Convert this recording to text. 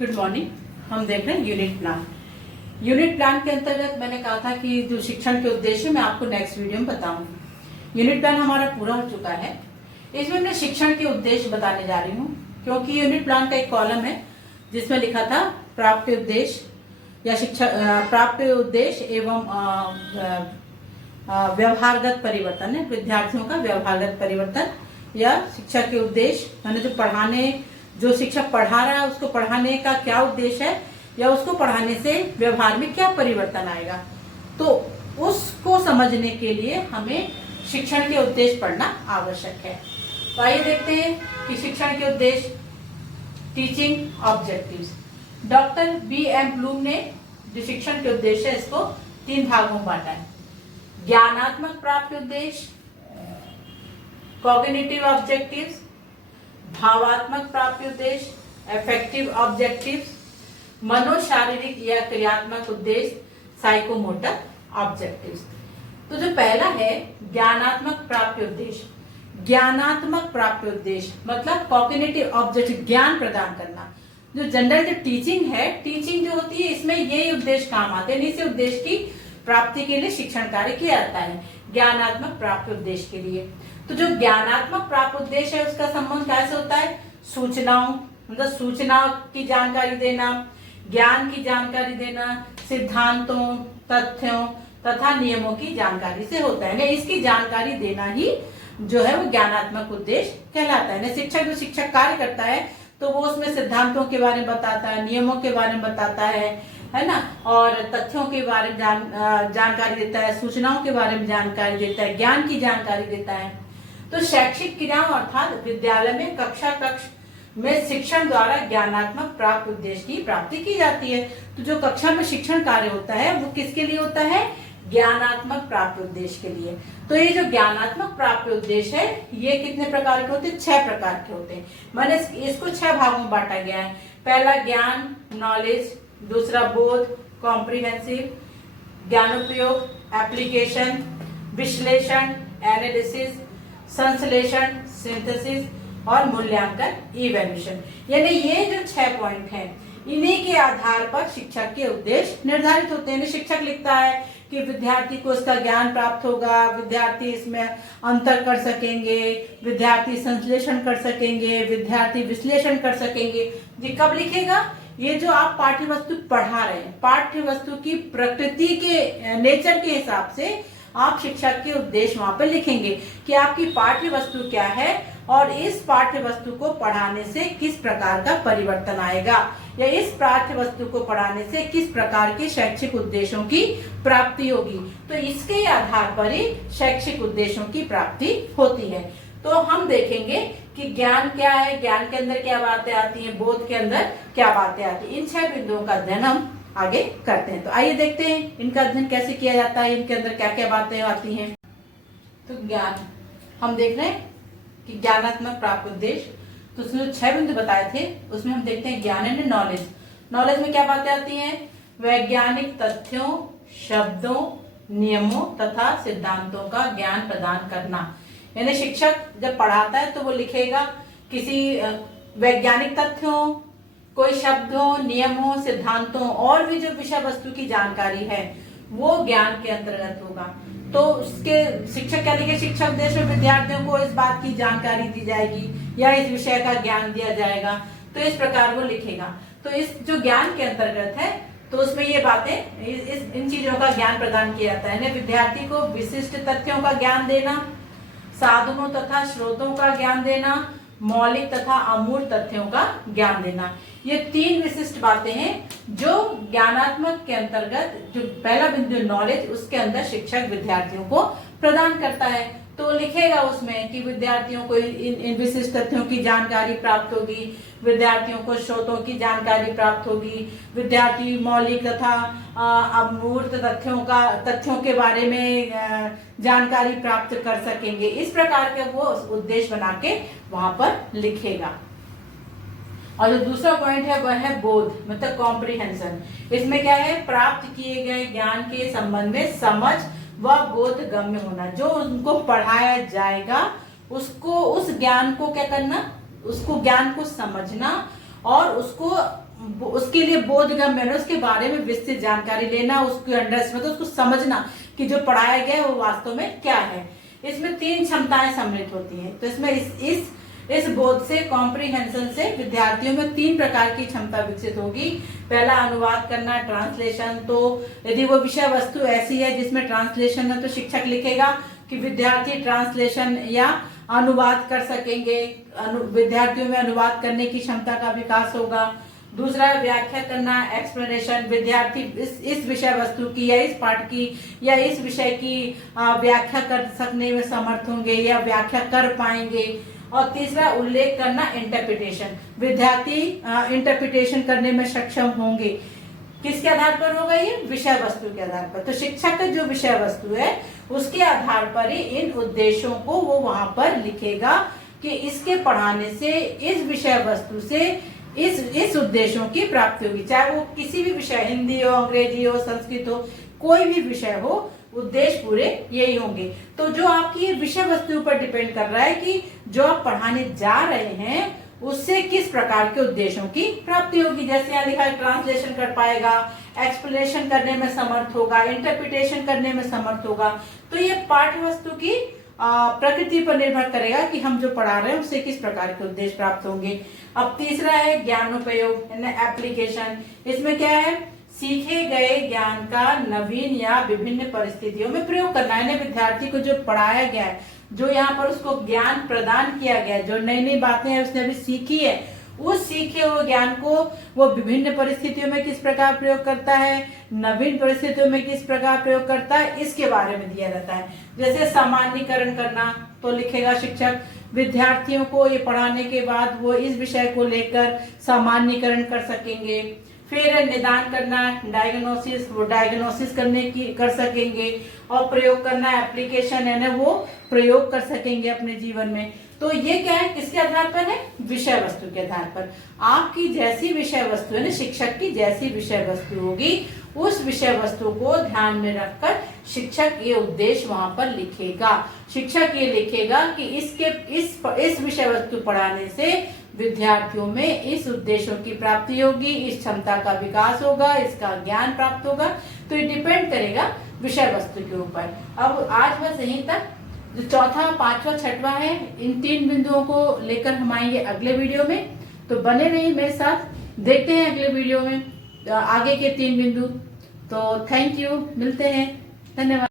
Good morning. हम देख रहे हैं यूनिट प्लान। यूनिट प्लान के अंतर्गत मैंने कहा था कि जो शिक्षण के उद्देश्य मैं आपको नेक्स्ट वीडियो में बताऊंगी। यूनिट प्लान हमारा पूरा हो चुका है। इसमें मैं शिक्षण के उद्देश्य बताने जा रही हूँ, क्योंकि यूनिट प्लान का एक कॉलम है जिसमें लिखा था प्राप्त उद्देश्य या शिक्षा प्राप्त उद्देश्य एवं व्यवहारगत परिवर्तन है, विद्यार्थियों का व्यवहारगत परिवर्तन या शिक्षा के उद्देश्य, मैंने जो शिक्षक पढ़ा रहा है उसको पढ़ाने का क्या उद्देश्य है या उसको पढ़ाने से व्यवहार में क्या परिवर्तन आएगा, तो उसको समझने के लिए हमें शिक्षण के उद्देश्य पढ़ना आवश्यक है। तो आइए देखते हैं कि शिक्षण के उद्देश्य, teaching objectives. Doctor B.M. Bloom ने जो शिक्षण के उद्देश्य है इसको 3 भागों में बांटा है। ज्ञानात्मक प्राप्ति उद्देश्य, कॉग्निटिव ऑब्जेक्टिव्स, भावात्मक प्राप्ति उद्देश्य, अफेक्टिव ऑब्जेक्टिव्स, मनोशारीरिक या क्रियात्मक उद्देश्य, साइकोमोटर ऑब्जेक्टिव्स। तो जो पहला है ज्ञानात्मक प्राप्ति उद्देश्य। ज्ञानात्मक प्राप्ति उद्देश्य मतलब कॉग्निटिव ऑब्जेक्टिव, ज्ञान प्रदान करना। जो जनरल जो टीचिंग है, टीचिंग जो होती है इसमें ये उद्देश्य काम आते हैं, इसी उद्देश्य की प्राप्ति के लिए शिक्षण कार्य किया जाता है ज्ञानात्मक प्राप्ति उद्देश्य के लिए। तो जो ज्ञानात्मक प्राप्ति उद्देश्य है उसका संबंध कैसे होता है? सूचनाओं, मतलब सूचनाओं की जानकारी देना, ज्ञान की जानकारी देना, सिद्धांतों, तथ्यों तथा नियमों की जानकारी से होता है। इसकी जानकारी देना ही जो है वो ज्ञानात्मक उद्देश्य कहलाता है। शिक्षक जो शिक्षक कार्य करता है तो वो उसमें सिद्धांतों के बारे में बताता है, नियमों के बारे में बताता है ना, और तथ्यों के बारे में जानकारी देता है, सूचनाओं के बारे में जानकारी देता है, ज्ञान की जानकारी देता है। तो शैक्षिक क्रियाओं अर्थात विद्यालय में कक्ष में शिक्षण द्वारा ज्ञानात्मक प्राप्ति उद्देश्य की प्राप्ति की जाती है। तो जो कक्षा में शिक्षण कार्य होता है वो किसके लिए होता है? ज्ञानात्मक प्राप्ति उद्देश्य के लिए। तो ये जो ज्ञानात्मक प्राप्ति उद्देश्य है ये कितने प्रकार के होते हैं? 6 प्रकार के होते हैं। मैंने इसको 6 भागों में बांटा गया है। पहला ज्ञान, नॉलेज, दूसरा बोध, कॉम्प्रिहेंसिव, ज्ञानोपयोग, एप्लीकेशन, विश्लेषण, एनालिसिस, संश्लेषण, सिंथेसिस और मूल्यांकन, इवैल्यूएशन। यानी ये जो 6 पॉइंट हैं इन्हीं के आधार पर शिक्षक के उद्देश्य निर्धारित होते हैं। शिक्षक लिखता है कि विद्यार्थी को इसका ज्ञान प्राप्त होगा, विद्यार्थी इसमें अंतर कर सकेंगे, विद्यार्थी संश्लेषण कर सकेंगे, विद्यार्थी विश्लेषण कर सकेंगे। ये कब लिखेगा? ये जो आप पाठ्य वस्तु पढ़ा रहे हैं, पाठ्य वस्तु की प्रकृति के नेचर के हिसाब से आप शिक्षक के उद्देश्य वहां पर लिखेंगे कि आपकी पाठ्य वस्तु क्या है और इस पाठ्य वस्तु को पढ़ाने से किस प्रकार का परिवर्तन आएगा या इस पाठ्य वस्तु को पढ़ाने से किस प्रकार के शैक्षिक उद्देश्यों की प्राप्ति होगी। तो इसके आधार पर ही शैक्षिक उद्देश्यों की प्राप्ति होती है। तो हम देखेंगे कि ज्ञान क्या है, ज्ञान के अंदर क्या बातें आती हैं, बोध के अंदर क्या बातें आती हैं। इन 6 बिंदुओं का अध्ययन हम आगे करते हैं। तो आइए देखते हैं इनका अध्ययन कैसे किया जाता है, इनके अंदर क्या क्या बातें आती हैं। तो ज्ञान हम देख रहे हैं कि ज्ञानात्मक प्राप्ति उद्देश्य, तो उसमें जो 6 बिंदु बताए थे उसमें हम देखते हैं ज्ञान एंड नॉलेज। नॉलेज में क्या बातें आती हैं? वैज्ञानिक तथ्यों, शब्दों, नियमों तथा सिद्धांतों का ज्ञान प्रदान करना। यानी शिक्षक जब पढ़ाता है तो वो लिखेगा किसी वैज्ञानिक तथ्यों, कोई शब्दों, नियमों, सिद्धांतों और भी जो विषय वस्तु की जानकारी है वो ज्ञान के अंतर्गत होगा। तो उसके शिक्षक क्या लिखे? शिक्षक उद्देश्य में विद्यार्थियों को इस बात की जानकारी दी जाएगी या इस विषय का ज्ञान दिया जाएगा, तो इस प्रकार वो लिखेगा। तो इस जो ज्ञान के अंतर्गत है तो उसमें ये बातें इन चीजों का ज्ञान प्रदान किया जाता है। विद्यार्थी को विशिष्ट तथ्यों का ज्ञान देना, साधनों तथा स्रोतों का ज्ञान देना, मौलिक तथा अमूर्त तथ्यों का ज्ञान देना। ये 3 विशिष्ट बातें हैं जो ज्ञानात्मक के अंतर्गत, जो पहला बिंदु नॉलेज, उसके अंदर शिक्षक विद्यार्थियों को प्रदान करता है। तो लिखेगा उसमें कि विद्यार्थियों को इन विशिष्ट तथ्यों की जानकारी प्राप्त होगी, विद्यार्थियों को स्रोतों की जानकारी प्राप्त होगी, विद्यार्थी मौलिक तथा अमूर्त तथ्यों के बारे में जानकारी प्राप्त कर सकेंगे। इस प्रकार के वो उद्देश्य बना के वहां पर लिखेगा। और जो दूसरा पॉइंट है वह है बोध, मतलब कॉम्प्रिहेंशन। इसमें क्या है? प्राप्त किए गए ज्ञान के संबंध में समझ व बोध गम्य होना। जो उनको पढ़ाया जाएगा उसको, उस ज्ञान को क्या करना? उसको ज्ञान को समझना और उसको उसके लिए बोधगम्य है, उसके बारे में विस्तृत जानकारी लेना, उसको अंडरस्टैंड मतलब उसको समझना कि जो पढ़ाया गया है वो वास्तव में क्या है। इसमें 3 क्षमताएं सम्मिलित होती हैं। तो इसमें इस बोध से, कॉम्प्रिहेंशन से विद्यार्थियों में 3 प्रकार की क्षमता विकसित होगी। पहला अनुवाद करना, ट्रांसलेशन। तो यदि वो विषय वस्तु ऐसी है जिसमें ट्रांसलेशन है तो शिक्षक लिखेगा कि विद्यार्थी ट्रांसलेशन या अनुवाद कर सकेंगे। विद्यार्थियों में अनुवाद करने की क्षमता का विकास होगा। दूसरा है व्याख्या करना, एक्सप्लेनेशन। विद्यार्थी इस विषय वस्तु की या इस पाठ की या इस विषय की व्याख्या कर सकने में समर्थ होंगे या व्याख्या कर पाएंगे। और तीसरा उल्लेख करना, इंटरप्रिटेशन। विद्यार्थी इंटरप्रिटेशन करने में सक्षम होंगे। किसके आधार पर होगा ये? विषय वस्तु के आधार पर। तो शिक्षक का जो विषय वस्तु है उसके आधार पर ही इन उद्देश्यों को वो वहां पर लिखेगा कि इसके पढ़ाने से, इस विषय वस्तु से इस उद्देश्यों की प्राप्ति होगी। चाहे वो किसी भी विषय, हिंदी हो, अंग्रेजी हो, संस्कृत हो, कोई भी विषय हो, उद्देश्य पूरे यही होंगे। तो जो आपकी विषय वस्तु पर डिपेंड कर रहा है कि जो आप पढ़ाने जा रहे हैं उससे किस प्रकार के उद्देश्यों की प्राप्ति होगी। जैसे यहाँ लिखा है ट्रांसलेशन कर पाएगा, एक्सप्लेनेशन करने में समर्थ होगा, इंटरप्रिटेशन करने में समर्थ होगा। तो ये पाठ्य वस्तु की प्रकृति पर निर्भर करेगा कि हम जो पढ़ा रहे हैं उससे किस प्रकार के उद्देश्य प्राप्त होंगे। अब तीसरा है ज्ञानोपयोग, एप्लीकेशन। इसमें क्या है? सीखे गए ज्ञान का नवीन या विभिन्न परिस्थितियों में प्रयोग करना है। विद्यार्थी को जो पढ़ाया गया है, जो यहाँ पर उसको ज्ञान प्रदान किया गया है, जो नई नई बातें हैं उसने अभी सीखी है, उस सीखे हुए ज्ञान को वो विभिन्न परिस्थितियों में किस प्रकार प्रयोग करता है, नवीन परिस्थितियों में किस प्रकार प्रयोग करता है, इसके बारे में दिया जाता है। जैसे सामान्यीकरण करना, तो लिखेगा शिक्षक विद्यार्थियों को ये पढ़ाने के बाद वो इस विषय को लेकर सामान्यीकरण कर सकेंगे। फिर निदान करना, डायग्नोसिस, वो डायग्नोसिस कर सकेंगे। और प्रयोग करना, एप्लीकेशन है ना, वो प्रयोग कर सकेंगे अपने जीवन में। तो ये क्या है? किसके आधार पर है? विषय वस्तु के आधार पर। आपकी जैसी विषय वस्तु है ना, शिक्षक की जैसी विषय वस्तु होगी, उस विषय वस्तु को ध्यान में रखकर शिक्षक ये उद्देश्य वहां पर लिखेगा। शिक्षक ये लिखेगा कि इस विषय वस्तु पढ़ाने से विद्यार्थियों में इस उद्देश्यों की प्राप्ति होगी, इस क्षमता का विकास होगा, इसका ज्ञान प्राप्त होगा। तो ये डिपेंड करेगा विषय वस्तु के ऊपर। अब आज बस यहीं तक। जो चौथा, पांचवा, छठवा है, इन 3 बिंदुओं को लेकर हम आएंगे अगले वीडियो में। तो बने रहिए मेरे साथ, देखते हैं अगले वीडियो में आगे के 3 बिंदु। तो थैंक यू, मिलते हैं, धन्यवाद।